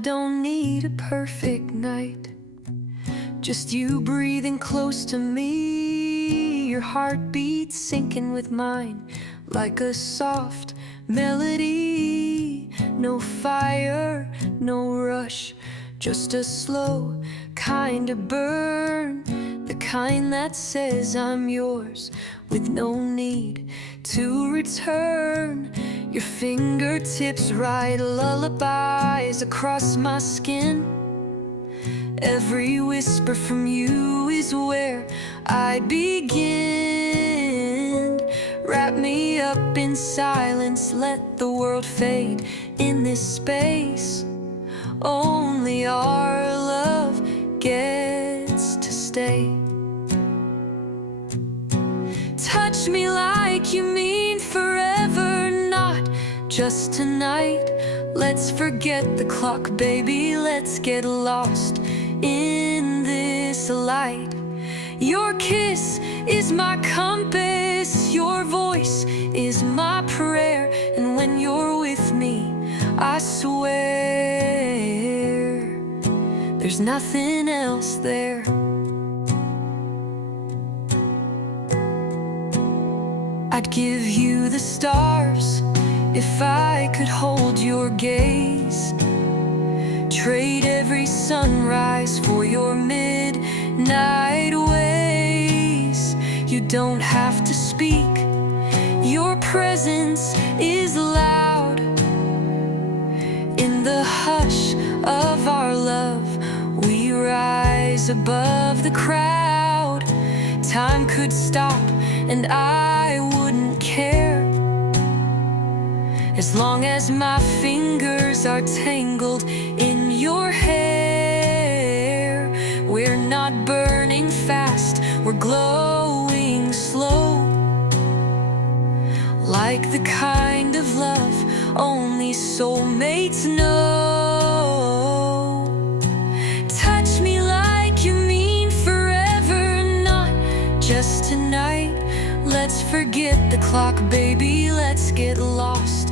don't need a perfect night, just you breathing close to me, your heartbeat syncing with mine like a soft melody. No fire, no rush, just a slow kind of burn, the kind that says I'm yours with no need to return. Your fingertips write lullabies across my skin. Every whisper from you is where I begin. Wrap me up in silence, let the world fade in this space. Only our love gets to stay. Touch me like you mean forever, not just tonight. Let's forget the clock, baby, let's get lost in this light. Your kiss is my compass, your voice is my prayer, and when you're with me, I swear there's nothing else there. I'd give you the stars if I could hold your gaze, trade every sunrise for your midnight ways. You don't have to speak, your presence is loud. In the hush of our love, we rise above the crowd. Time could stop and I wouldn't care, as long as my fingers are tangled in your hair. We're not burning fast, we're glowing slow, like the kind of love only soulmates know. Touch me like you mean forever, not just tonight. Let's forget the clock, baby, let's get lost